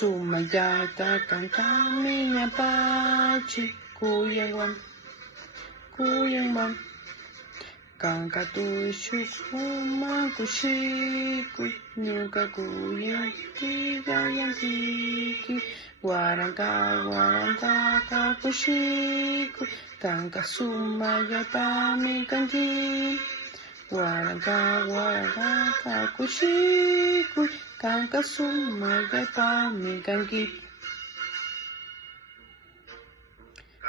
Sumayata kantaminya pachi kuyawan kanka tushukuma kushiku nyuka kuyatiga yankiki waranka kushiku kanka sumayata mikanki waranka kushiku kanka sumayata mikanki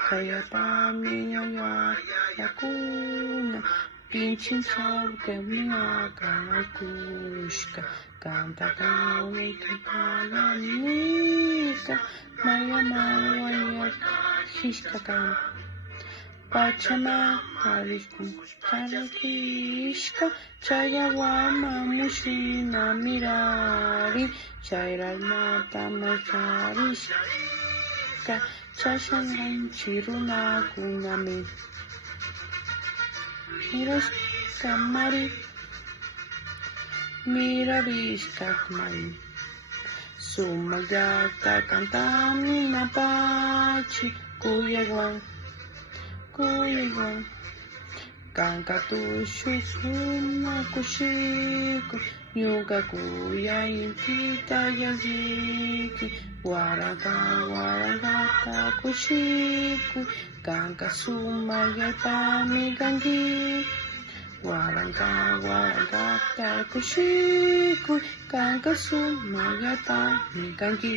kaya paminya yakuna pinchin sauka miaka kushka kanta kawika palanika maya hishka kan pachama harishkum karakishka chayawama mushina mirari chayralmata macharishka chashangan chirunakunami mirarishka mari sumayata kantamina pachi kuyawan kanka tushukuma kushiku ñuka kuyayintita yankiki waranka kushiku kanka sumayata mikanki waranka kushiku kanka sumayata mikanki